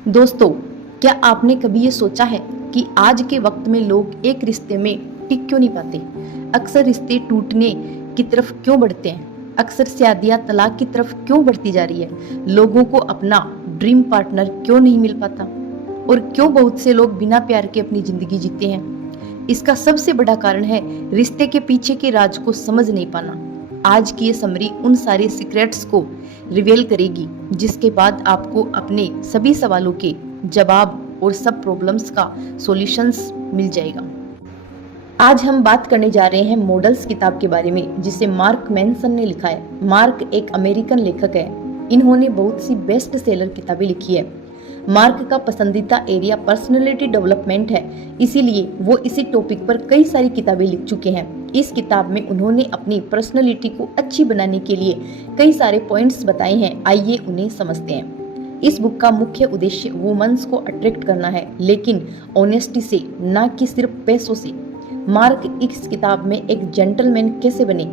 दोस्तों, क्या आपने कभी ये सोचा है कि आज के वक्त में लोग एक रिश्ते में टिक क्यों नहीं पाते? अक्सर रिश्ते टूटने की तरफ क्यों बढ़ते हैं? अक्सर शादियां तलाक की तरफ क्यों बढ़ती जा रही है? लोगों को अपना ड्रीम पार्टनर क्यों नहीं मिल पाता? और क्यों बहुत से लोग बिना प्यार के अपनी जिंदगी जीते हैं? इसका सबसे बड़ा कारण है रिश्ते के पीछे के राज को समझ नहीं पाना। आज की ये समरी उन सारे सीक्रेट्स को रिवील करेगी जिसके बाद आपको अपने सभी सवालों के जवाब और सब प्रॉब्लम्स का सॉल्यूशंस मिल जाएगा। आज हम बात करने जा रहे हैं मॉडल्स किताब के बारे में, जिसे मार्क मैनसन ने लिखा है। मार्क एक अमेरिकन लेखक है। इन्होंने बहुत सी बेस्ट सेलर किताबें लिखी है। मार्क का पसंदीदा एरिया पर्सनालिटी डेवलपमेंट है, इसीलिए वो इसी टॉपिक पर कई सारी किताबें लिख चुके हैं। इस किताब में उन्होंने अपनी पर्सनालिटी को अच्छी बनाने के लिए कई सारे पॉइंट्स बताए हैं। आइए उन्हें समझते हैं। इस बुक का मुख्य उद्देश्य वुमेन्स को अट्रैक्ट करना है, लेकिन ऑनेस्टी से, ना कि सिर्फ पैसों से। मार्क इस किताब में एक जेंटलमैन कैसे बने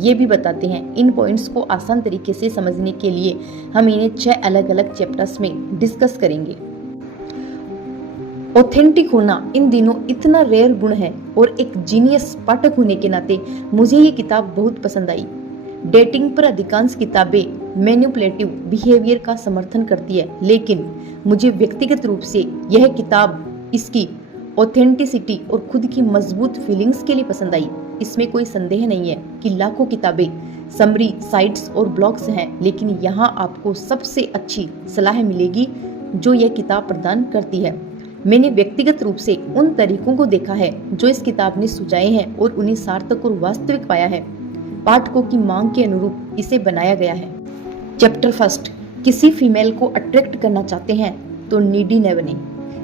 ये भी बताते हैं। इन पॉइंट्स को आसान तरीके से समझने के लिए हम इन्हें 6 अलग अलग चैप्टर्स में डिस्कस करेंगे। ऑथेंटिक होना इन दिनों इतना रेयर गुण है और एक जीनियस पाठक होने के नाते मुझे ये किताब बहुत पसंद आई। डेटिंग पर अधिकांश किताबें मैनिपुलेटिव बिहेवियर का समर्थन करती है, लेकिन मुझे व्यक्तिगत रूप से यह किताब इसकी ऑथेंटिसिटी और खुद की मजबूत फीलिंग्स के लिए पसंद आई। इसमें कोई संदेह नहीं है कि लाखों किताबें, समरी साइट्स और ब्लॉग्स हैं, लेकिन यहाँ आपको सबसे अच्छी सलाह मिलेगी जो यह किताब प्रदान करती है। मैंने व्यक्तिगत रूप से उन तरीकों को देखा है जो इस किताब ने सुझाए हैं और उन्हें सार्थक और वास्तविक पाया है। पाठकों की मांग के अनुरूप इसे बनाया गया है। चैप्टर फर्स्ट, किसी फीमेल को अट्रैक्ट करना चाहते हैं तो नीडी न बने।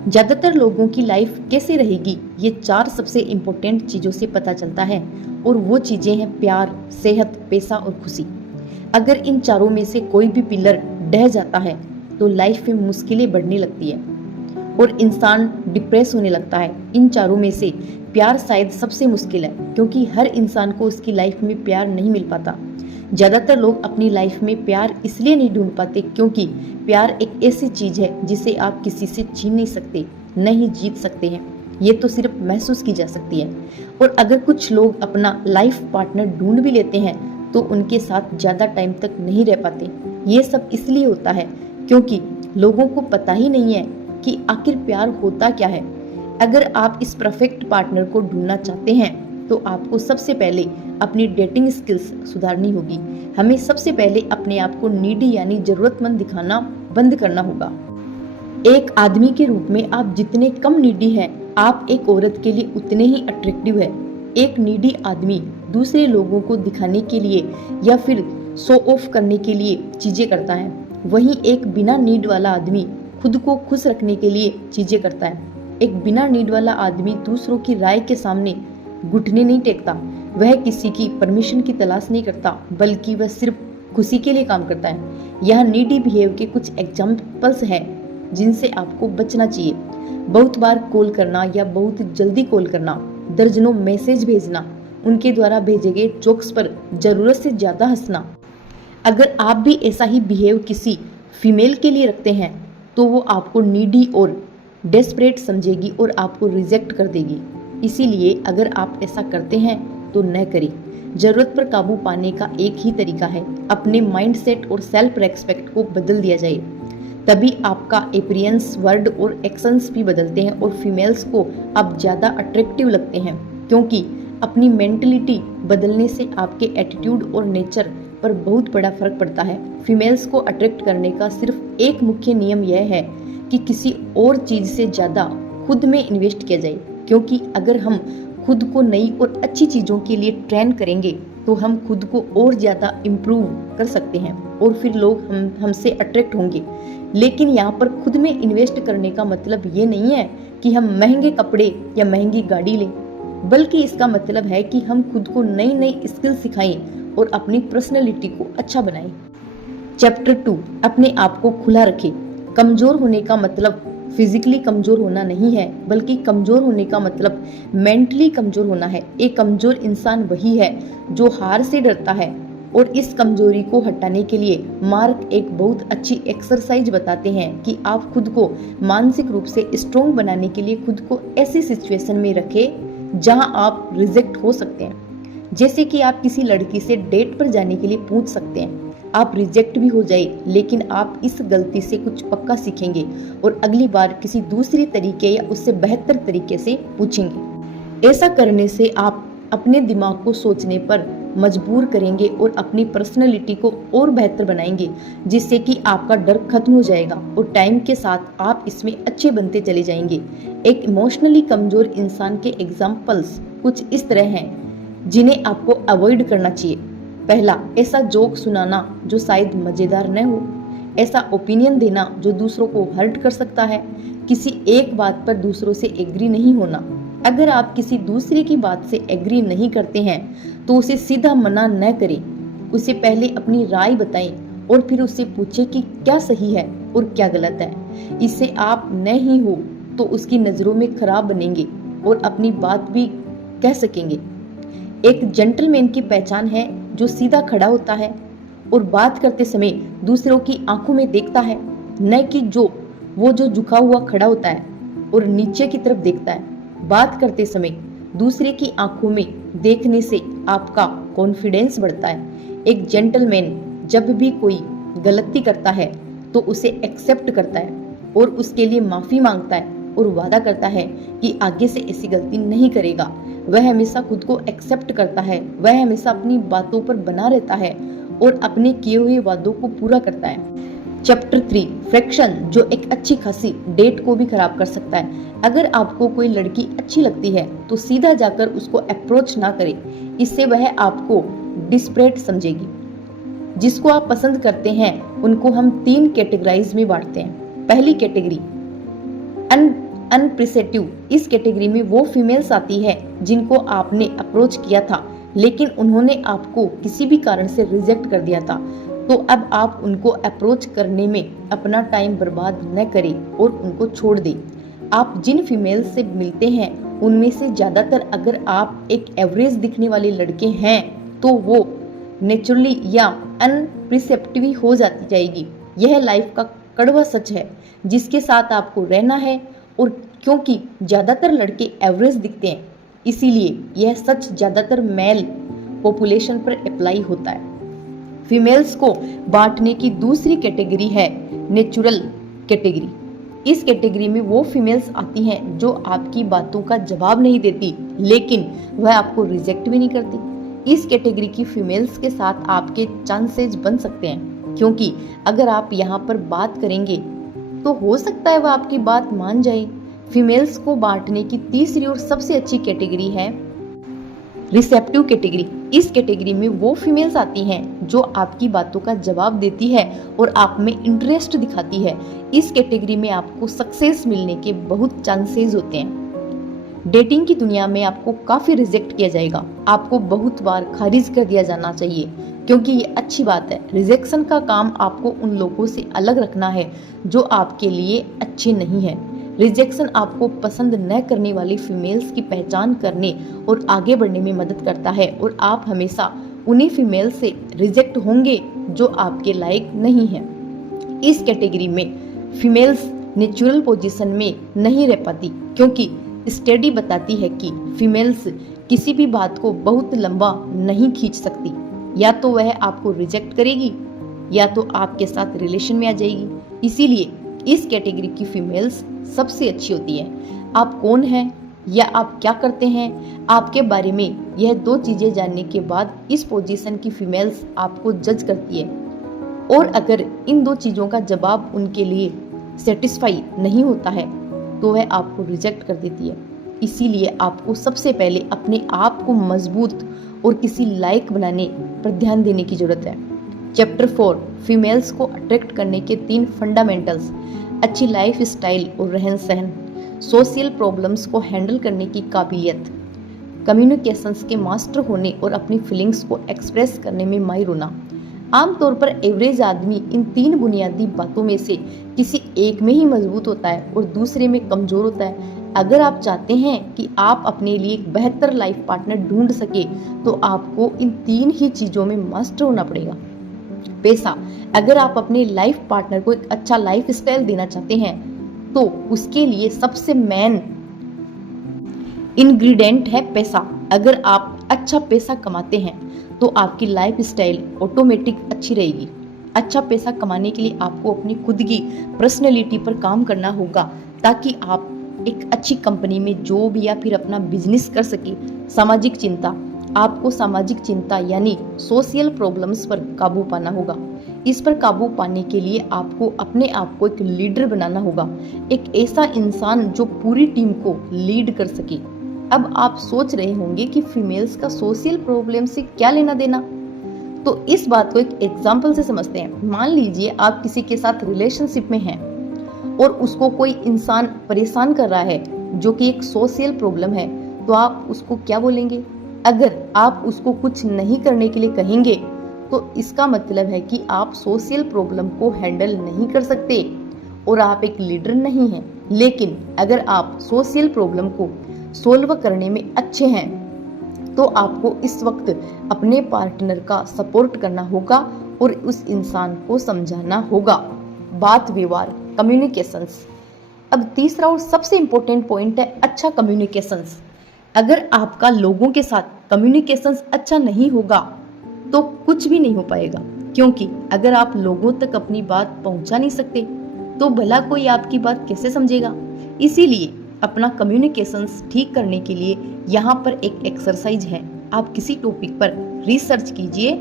ज्यादातर लोगों की लाइफ कैसे रहेगी ये 4 सबसे इम्पोर्टेंट चीजों से पता चलता है, और वो चीजें हैं प्यार, सेहत, पैसा और खुशी। अगर इन चारों में से कोई भी पिलर ढह जाता है तो लाइफ में मुश्किलें बढ़ने लगती है और इंसान डिप्रेस होने लगता है। इन चारों में से प्यार शायद सबसे मुश्किल है, क्योंकि हर इंसान को उसकी लाइफ में प्यार नहीं मिल पाता। ज्यादातर लोग अपनी लाइफ में प्यार इसलिए नहीं ढूंढ पाते क्योंकि प्यार एक ऐसी चीज है जिसे आप किसी से छीन नहीं सकते, नहीं जीत सकते हैं। ये तो सिर्फ महसूस की जा सकती है। और अगर कुछ लोग अपना लाइफ पार्टनर ढूंढ भी लेते हैं तो उनके साथ ज्यादा टाइम तक नहीं रह पाते। ये सब इसलिए होता है क्योंकि लोगों को पता ही नहीं है कि आखिर प्यार होता क्या है। अगर आप इस परफेक्ट पार्टनर को ढूंढना चाहते हैं तो आपको सबसे पहले अपनी डेटिंग स्किल्स सुधारनी होगी। हमें सबसे पहले अपने आप को नीडी यानी जरूरतमंद दिखाना बंद करना होगा। एक आदमी के रूप में आप जितने कम नीडी हैं, आप एक औरत के लिए उतने ही अट्रैक्टिव है। एक नीडी आदमी दूसरे लोगों को दिखाने के लिए या फिर शो ऑफ करने के लिए चीजें करता है, वहीं एक बिना नीड वाला आदमी खुद को खुश रखने के लिए चीजें करता है। एक बिना नीड वाला आदमी दूसरों की राय के सामने घुटने नहीं टेकता। वह किसी की परमिशन की तलाश नहीं करता, बल्कि वह सिर्फ खुशी के लिए काम करता है। यह नीडी बिहेव के कुछ एग्जाम्पल्स हैं जिनसे आपको बचना चाहिए। बहुत बार कॉल करना या बहुत जल्दी कॉल करना, दर्जनों मैसेज भेजना, उनके द्वारा भेजे गए जोक्स पर जरूरत से ज्यादा हंसना। अगर आप भी ऐसा ही बिहेव किसी फीमेल के लिए रखते हैं तो वो आपको नीडी और डेस्परेट समझेगी और आपको रिजेक्ट कर देगी। इसीलिए अगर आप ऐसा करते हैं तो न करें। जरूरत पर काबू पाने का एक ही तरीका है, अपने माइंडसेट और सेल्फ रेस्पेक्ट को बदल दिया जाए। तभी आपका अपीयरेंस, वर्ड और एक्शंस भी बदलते हैं और फीमेल्स को आप ज़्यादा अट्रैक्टिव लगते हैं, क्योंकि अपनी मेंटलिटी बदलने से आपके एटीट्यूड और नेचर पर बहुत बड़ा फर्क पड़ता है। फीमेल्स को अट्रैक्ट करने का सिर्फ एक मुख्य नियम यह है कि किसी और चीज़ से ज़्यादा खुद में इन्वेस्ट किया जाए, क्योंकि अगर हम खुद को नई और अच्छी चीज़ों के लिए ट्रेन करेंगे तो हम खुद को और ज़्यादा इम्प्रूव कर सकते हैं और फिर लोग हमसे अट्रैक्ट होंगे। लेकिन यहाँ पर खुद में इन्वेस्ट करने का मतलब ये नहीं है कि हम महंगे कपड़े या महंगी गाड़ी लें, बल्कि इसका मतलब है कि हम खुद को नई नई स्किल सिखाएं और अपनी पर्सनैलिटी को अच्छा बनाएं। चैप्टर 2, अपने आप को खुला रखें। कमज़ोर होने का मतलब फिजिकली कमजोर होना नहीं है, बल्कि कमजोर होने का मतलब मेंटली कमजोर होना है। एक कमजोर इंसान वही है जो हार से डरता है और इस कमजोरी को हटाने के लिए मार्क एक बहुत अच्छी एक्सरसाइज बताते हैं कि आप खुद को मानसिक रूप से स्ट्रॉन्ग बनाने के लिए खुद को ऐसी सिचुएशन में रखें जहां आप रिजेक्ट हो सकते हैं। जैसे कि आप किसी लड़की से डेट पर जाने के लिए पूछ सकते हैं, आप रिजेक्ट भी हो जाए लेकिन आप इस गलती से कुछ पक्का सीखेंगे और अगली बार किसी दूसरी तरीके या उससे बेहतर तरीके से पूछेंगे। ऐसा करने से आप अपने दिमाग को सोचने पर मजबूर करेंगे और अपनी पर्सनैलिटी को और बेहतर बनाएंगे, जिससे कि आपका डर खत्म हो जाएगा और टाइम के साथ आप इसमें अच्छे बनते चले जाएंगे। एक इमोशनली कमजोर इंसान के एग्जाम्पल्स कुछ इस तरह हैं जिन्हें आपको अवॉइड करना चाहिए। पहला, ऐसा जोक सुनाना जो शायद मजेदार न हो, ऐसा ओपिनियन देना जो दूसरों को हर्ट कर सकता है, किसी एक बात पर दूसरों से एग्री नहीं होना। अगर आप किसी दूसरे की बात से एग्री नहीं करते हैं तो उसे सीधा मना न करें, उसे पहले अपनी राय बताएं और फिर उससे पूछें कि क्या सही है और क्या गलत है। इससे आप नहीं हो तो उसकी नज़रों में खराब बनेंगे और अपनी बात भी कह सकेंगे। एक जेंटलमैन की पहचान है जो सीधा खड़ा होता है और बात करते समय दूसरों की आंखों में देखता है, न कि वो जो झुका हुआ खड़ा होता है और नीचे की तरफ देखता है। बात करते समय दूसरे की आंखों में देखने से आपका कॉन्फिडेंस बढ़ता है। एक जेंटलमैन जब भी कोई गलती करता है तो उसे एक्सेप्ट करता है और उसके लिए माफी मांगता है और वादा करता है कि आगे से ऐसी गलती नहीं करेगा। वह हमेशा खुद को एक्सेप्ट करता है, वह हमेशा अपनी बातों पर बना रहता है और अपने किए हुए वादों को पूरा करता है। चैप्टर 3, फ्रिक्शन, जो एक अच्छी खासी डेट को भी खराब कर सकता है। अगर आपको कोई लड़की अच्छी लगती है तो सीधा जाकर उसको अप्रोच ना करें, इससे वह आपको डिस्परेट समझेगी। जिसको आप पसंद करते हैं उनको हम 3 कैटेगराइज में बांटते हैं। पहली कैटेगरी अनप्रिसेप्टिव। इस कैटेगरी में वो फीमेल्स आती है जिनको आपने अप्रोच किया था लेकिन उन्होंने आपको किसी भी कारण से रिजेक्ट कर दिया था, तो अब आप उनको अप्रोच करने में अपना टाइम बर्बाद न करें और उनको छोड़ दें। आप जिन फीमेल्स से मिलते हैं उनमें से ज़्यादातर अगर आप एक एवरेज दिखने वाले लड़के हैं तो वो नेचुरली या अनप्रिसेप्टिव हो जाएगी। यह लाइफ का कड़वा सच है जिसके साथ आपको रहना है, और क्योंकि ज़्यादातर लड़के एवरेज दिखते हैं इसीलिए यह सच ज़्यादातर मेल पॉपुलेशन पर अप्लाई होता है। फीमेल्स को बांटने की दूसरी कैटेगरी है नेचुरल कैटेगरी। इस कैटेगरी में वो फीमेल्स आती हैं जो आपकी बातों का जवाब नहीं देती लेकिन वह आपको रिजेक्ट भी नहीं करती। इस कैटेगरी की फीमेल्स के साथ आपके चांसेस बन सकते हैं, क्योंकि अगर आप यहाँ पर बात करेंगे तो हो सकता है वह आपकी बात मान जाए। फीमेल्स को बांटने की तीसरी और सबसे अच्छी कैटेगरी है रिसेप्टिव कैटेगरी। इस कैटेगरी में वो फीमेल्स आती हैं जो आपकी बातों का जवाब देती है और आप में इंटरेस्ट दिखाती है। इस कैटेगरी में आपको सक्सेस मिलने के बहुत चांसेस होते हैं। डेटिंग की दुनिया में आपको काफी रिजेक्ट किया जाएगा, आपको बहुत बार खारिज कर दिया जाना चाहिए, क्योंकि ये अच्छी बात है। रिजेक्शन का काम आपको उन लोगों से अलग रखना है जो आपके लिए अच्छे नहीं है। रिजेक्शन आपको पसंद न करने वाली फीमेल्स की पहचान करने और आगे बढ़ने में मदद करता है, और आप हमेशा उन्हीं फीमेल से रिजेक्ट होंगे जो आपके लायक नहीं है। इस कैटेगरी में फीमेल्स नेचुरल पोजीशन में नहीं रह पाती, क्योंकि स्टडी बताती है कि फीमेल्स किसी भी बात को बहुत लंबा नहीं खींच सकती। या तो वह आपको रिजेक्ट करेगी या तो आपके साथ रिलेशन में आ जाएगी। इसीलिए इस कैटेगरी की फीमेल्स सबसे अच्छी होती है। आप कौन हैं या आप क्या करते हैं, आपके बारे में यह 2 चीजें जानने के बाद इस पोजीशन की फीमेल्स आपको जज करती है, और अगर इन 2 चीजों का जवाब उनके लिए सेटिस्फाई नहीं होता है तो वह आपको रिजेक्ट कर देती है। इसीलिए आपको सबसे पहले अपने आप को मजबूत और किसी लायक बनाने पर ध्यान देने की जरूरत है। चैप्टर 4, फीमेल्स को अट्रैक्ट करने के 3 फंडामेंटल्स। अच्छी लाइफ स्टाइल और रहन सहन, सोशल प्रॉब्लम्स को हैंडल करने की काबिलियत, कम्युनिकेशंस के मास्टर होने और अपनी फीलिंग्स को एक्सप्रेस करने में माहिर होना। आमतौर पर एवरेज आदमी इन 3 बुनियादी बातों में से किसी एक में ही मजबूत होता है और दूसरे में कमजोर होता है। अगर आप चाहते हैं कि आप अपने लिए एक बेहतर लाइफ पार्टनर ढूंढ सके तो आपको इन 3 ही चीजों में मास्टर होना पड़ेगा। पैसा, अगर आप अपने लाइफ पार्टनर को एक अच्छा लाइफ स्टाइल देना चाहते हैं तो उसके लिए सबसे मेन इंग्रेडिएंट है पैसा। अगर आप अच्छा पैसा कमाते हैं तो आपकी लाइफ स्टाइल ऑटोमेटिक अच्छी रहेगी। अच्छा पैसा कमाने के लिए आपको अपनी खुद की पर्सनैलिटी पर काम करना होगा ताकि आप एक अच्छी कंपनी में जॉब या फिर अपना बिजनेस कर सके। सामाजिक चिंता, आपको सामाजिक चिंता यानी सोशल प्रॉब्लम्स पर काबू पाना होगा। इस पर काबू पाने के लिए आपको अपने आप को एक लीडर बनाना होगा, एक ऐसा इंसान जो पूरी टीम को लीड कर सके। अब आप सोच रहे होंगे कि फीमेल्स का सोशल प्रॉब्लम से क्या लेना देना, तो इस बात को एक एग्जाम्पल से समझते हैं। मान लीजिए आप किसी के साथ रिलेशनशिप में हैं और उसको कोई इंसान परेशान कर रहा है जो कि एक सोशल प्रॉब्लम है, तो आप उसको क्या बोलेंगे? अगर आप उसको कुछ नहीं करने के लिए कहेंगे तो इसका मतलब है कि आप सोशल प्रॉब्लम को हैंडल नहीं कर सकते और आप एक लीडर नहीं हैं। लेकिन अगर आप सोशल प्रॉब्लम को सोल्व करने में अच्छे हैं तो आपको इस वक्त अपने पार्टनर का सपोर्ट करना होगा और उस इंसान को समझाना होगा। बात व्यवहार, कम्युनिकेशंस। अब तीसरा और सबसे इंपॉर्टेंट पॉइंट है अच्छा कम्युनिकेशंस। अगर आपका लोगों के साथ कम्युनिकेशंस अच्छा नहीं होगा तो कुछ भी नहीं हो पाएगा, क्योंकि अगर आप लोगों तक अपनी बात पहुंचा नहीं सकते तो भला कोई आपकी बात कैसे समझेगा। इसीलिए अपना कम्युनिकेशंस ठीक करने के लिए यहाँ पर एक एक्सरसाइज है। आप किसी टॉपिक पर रिसर्च कीजिए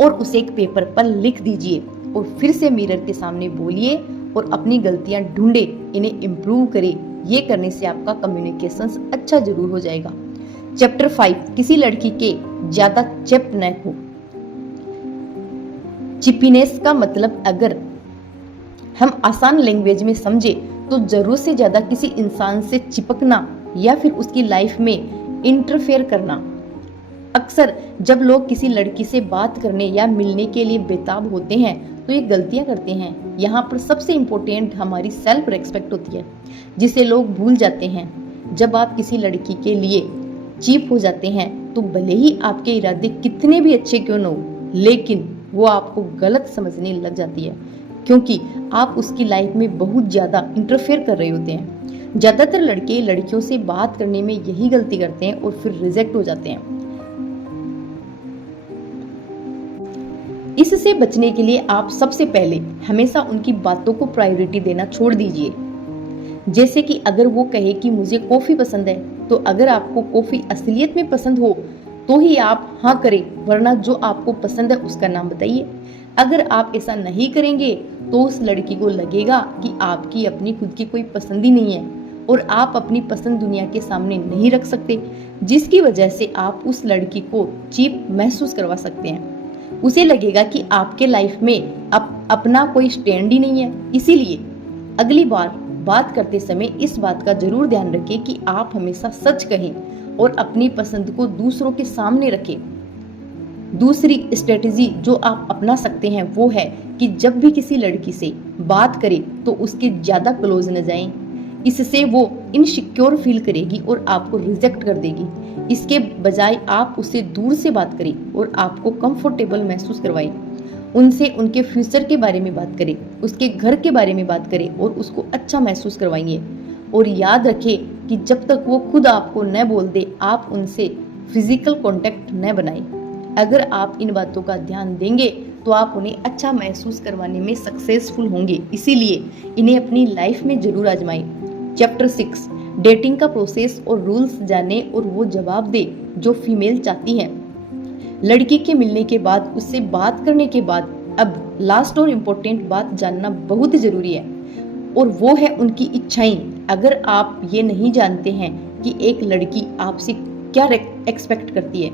और उसे एक पेपर पर लिख दीजिए और फिर से मिरर के सामने बोलिए और अपनी गलतियां ढूंढे, इन्हें इम्प्रूव करें। ये करने से आपका कम्युनिकेशंस अच्छा जरूर हो जाएगा। चैप्टर 5, किसी लड़की के ज्यादा चिप न हो। चिपीनेस का मतलब अगर हम आसान लैंग्वेज में समझे तो जरूरत से ज्यादा किसी इंसान से चिपकना या फिर उसकी लाइफ में इंटरफेयर करना। अक्सर जब लोग किसी लड़की से बात करने या मिलने के लिए बेताब होते हैं तो ये गलतियां करते हैं। यहाँ पर सबसे इम्पोर्टेंट हमारी सेल्फ रेस्पेक्ट होती है, जिसे लोग भूल जाते हैं। जब आप किसी लड़की के लिए चीप हो जाते हैं तो भले ही आपके इरादे कितने भी अच्छे क्यों न हो, लेकिन वो आपको गलत समझने लग जाती है क्योंकि आप उसकी लाइफ में बहुत ज्यादा इंटरफेयर कर रहे होते हैं। ज्यादातर लड़के लड़कियों से बात करने में यही गलती करते हैं और फिर रिजेक्ट हो जाते हैं। इससे बचने के लिए आप सबसे पहले हमेशा उनकी बातों को प्रायोरिटी देना छोड़ दीजिए। जैसे कि अगर वो कहे कि मुझे कॉफी पसंद है, तो अगर आपको कॉफी असलियत में पसंद हो तो ही आप हाँ करें, वरना जो आपको पसंद है उसका नाम बताइए। अगर आप ऐसा नहीं करेंगे तो उस लड़की को लगेगा कि आपकी अपनी खुद की कोई पसंद ही नहीं है और आप अपनी पसंद दुनिया के सामने नहीं रख सकते, जिसकी वजह से आप उस लड़की को चीप महसूस करवा सकते हैं। उसे लगेगा कि आपके लाइफ में अपना कोई स्टैंड ही नहीं है। इसीलिए अगली बार बात करते समय इस बात का जरूर ध्यान रखें कि आप हमेशा सच कहें और अपनी पसंद को दूसरों के सामने रखें। दूसरी स्ट्रेटजी जो आप अपना सकते हैं वो है कि जब भी किसी लड़की से बात करें तो उसके ज्यादा क्लोज न जाएं। इससे वो इनसिक्योर फील करेगी और आपको रिजेक्ट कर देगी। इसके बजाय आप उससे दूर से बात करें और आपको कंफर्टेबल महसूस करवाएं। उनसे उनके फ्यूचर के बारे में बात करें, उसके घर के बारे में बात करें और उसको अच्छा महसूस करवाइए। और याद रखें कि जब तक वो खुद आपको न बोल दे आप उनसे फिजिकल कांटेक्ट न बनाएं। अगर आप इन बातों का ध्यान देंगे तो आप उन्हें अच्छा महसूस करवाने में सक्सेसफुल होंगे। इसीलिए इन्हें अपनी लाइफ में जरूर आजमाएं। चैप्टर 6, डेटिंग का प्रोसेस और रूल्स जाने और वो जवाब दे जो फीमेल चाहती है। लड़की के मिलने के बाद, उससे बात करने के बाद अब लास्ट और इम्पोर्टेंट बात जानना बहुत जरूरी है और वो है उनकी इच्छाएं। अगर आप ये नहीं जानते हैं कि एक लड़की आपसे क्या एक्सपेक्ट करती है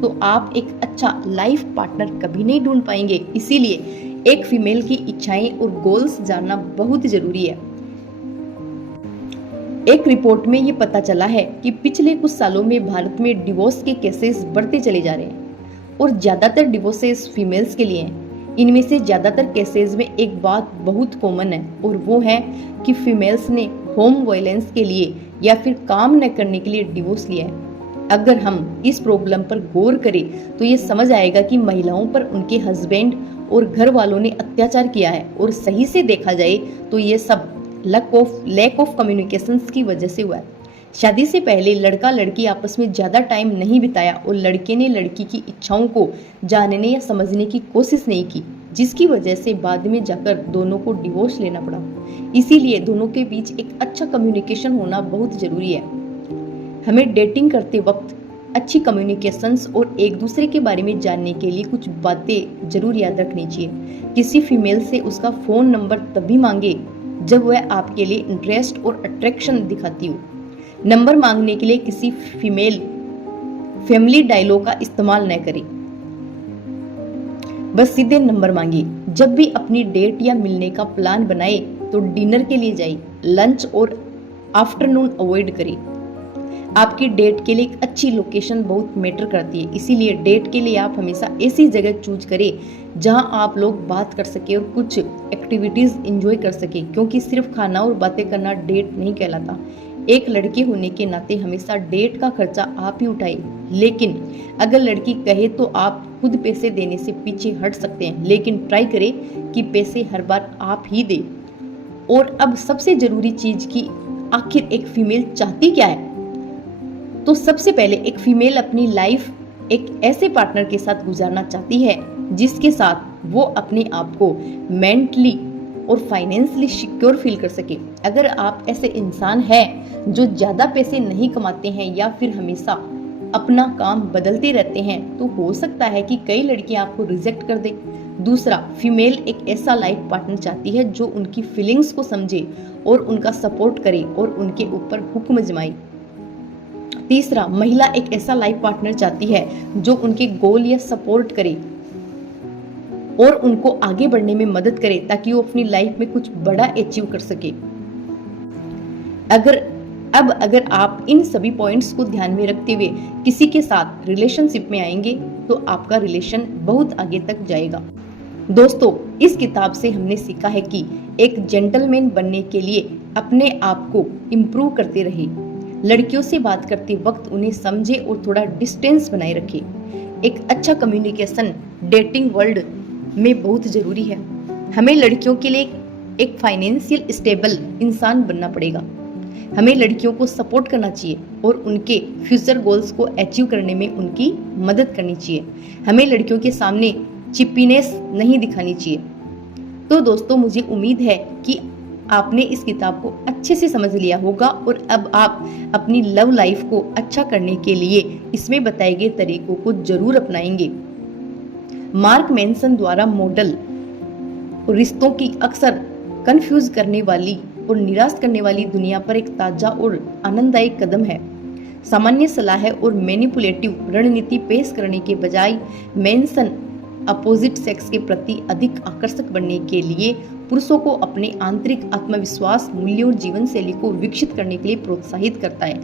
तो आप एक अच्छा लाइफ पार्टनर कभी नहीं ढूंढ पाएंगे। इसीलिए एक फीमेल की इच्छाएं और गोल्स जानना बहुत जरूरी है। एक रिपोर्ट में ये पता चला है कि पिछले कुछ सालों में भारत में डिवोर्स के केसेस बढ़ते चले जा रहे हैं और ज्यादातर डिवोर्सेस फीमेल्स के लिए हैं। इनमें से ज्यादातर केसेस में एक बात बहुत कॉमन है और वो है कि फीमेल्स ने होम वायलेंस के लिए या फिर काम न करने के लिए डिवोर्स लिया है। अगर हम इस प्रॉब्लम पर गौर करें तो ये समझ आएगा कि महिलाओं पर उनके हस्बैंड और घर वालों ने अत्याचार किया है, और सही से देखा जाए तो ये सब लैक ऑफ कम्युनिकेशन की वजह से हुआ है। शादी से पहले लड़का लड़की आपस में ज्यादा टाइम नहीं बिताया और लड़के ने लड़की की इच्छाओं को जानने या समझने की कोशिश नहीं की, जिसकी वजह से बाद में जाकर दोनों को डिवोर्स लेना पड़ा। इसीलिए दोनों के बीच एक अच्छा कम्युनिकेशन होना बहुत जरूरी है। हमें डेटिंग करते वक्त अच्छी कम्युनिकेशंस और एक दूसरे के बारे में जानने के लिए कुछ बातें जरूर याद रखनी चाहिए। किसी फीमेल से उसका फोन नंबर तभी मांगे जब वह आपके लिए इंटरेस्ट और अट्रैक्शन दिखाती हो। नंबर मांगने के लिए किसी फीमेल फैमिली डायलॉग का इस्तेमाल न करें, बस सीधे नंबर मांगे। जब भी अपनी डेट या मिलने का प्लान बनाए तो डिनर के लिए जाए, लंच और आफ्टरनून अवॉइड करें। आपकी डेट के लिए एक अच्छी लोकेशन बहुत मैटर करती है, इसीलिए डेट के लिए आप हमेशा ऐसी जगह चूज करें जहां आप लोग बात कर सके और कुछ एक्टिविटीज एंजॉय कर सके, क्योंकि सिर्फ खाना और बातें करना डेट नहीं कहलाता। एक लड़के होने के नाते हमेशा डेट का खर्चा आप ही उठाए, लेकिन अगर लड़की कहे तो आप खुद पैसे देने से पीछे हट सकते हैं, लेकिन ट्राई करें कि पैसे हर बार आप ही दें। और अब सबसे जरूरी चीज कि आखिर एक फीमेल चाहती क्या है। तो सबसे पहले एक फीमेल अपनी लाइफ एक ऐसे पार्टनर के साथ गुजारना चाहती है जिसके साथ वो अपने आप को मेंटली और फाइनेंशियली सिक्योर फील कर सके। अगर आप ऐसे इंसान हैं जो ज्यादा पैसे नहीं कमाते हैं या फिर हमेशा अपना काम बदलते रहते हैं, तो हो सकता है कि कई लड़कियां आपको रिजेक्ट कर दे। दूसरा, फीमेल एक ऐसा लाइफ पार्टनर चाहती है जो उनकी फीलिंग्स को समझे और उनका सपोर्ट करे और उनके ऊपर हुक्म जमाए। तीसरा, महिला एक ऐसा लाइफ पार्टनर चाहती है जो उनके गोल या सपोर्ट करे और उनको आगे बढ़ने में मदद करे ताकि वो अपनी लाइफ में कुछ बड़ा अचीव कर सके। अगर आप इन सभी पॉइंट्स को ध्यान में रखते हुए किसी के साथ रिलेशनशिप में आएंगे तो आपका रिलेशन बहुत आगे तक जाएगा। दोस्तों, इस किताब से हमने सीखा है कि एक जेंटलमैन बनने के लिए अपने आप को इम्प्रूव करते रहे। लड़कियों से बात करते वक्त उन्हें समझे और थोड़ा डिस्टेंस बनाए रखे। एक अच्छा कम्युनिकेशन डेटिंग वर्ल्ड में बहुत जरूरी है। हमें लड़कियों के लिए एक फाइनेंशियल स्टेबल इंसान बनना पड़ेगा। हमें लड़कियों को सपोर्ट करना चाहिए और उनके फ्यूचर गोल्स को अचीव करने में उनकी मदद करनी चाहिए। हमें लड़कियों के सामने चिपीनेस नहीं दिखानी चाहिए। तो दोस्तों, मुझे उम्मीद है कि आपने इस किताब को अच्छे से समझ लिया होगा और अब आप अपनी लव लाइफ को अच्छा करने के लिए इसमें बताए गए तरीकों को जरूर अपनाएंगे। मार्क मैनसन द्वारा मॉडल रिश्तों की अक्सर कंफ्यूज करने वाली और निराश करने वाली दुनिया पर एक ताजा और आनंददायक कदम है। सामान्य सलाह और मैनिपुलेटिव रणनीति पेश करने के बजाय मैनसन अपोजिट सेक्स के प्रति अधिक आकर्षक बनने के लिए पुरुषों को अपने आंतरिक आत्मविश्वास, मूल्यों और जीवन शैली को विकसित करने के लिए प्रोत्साहित करता है।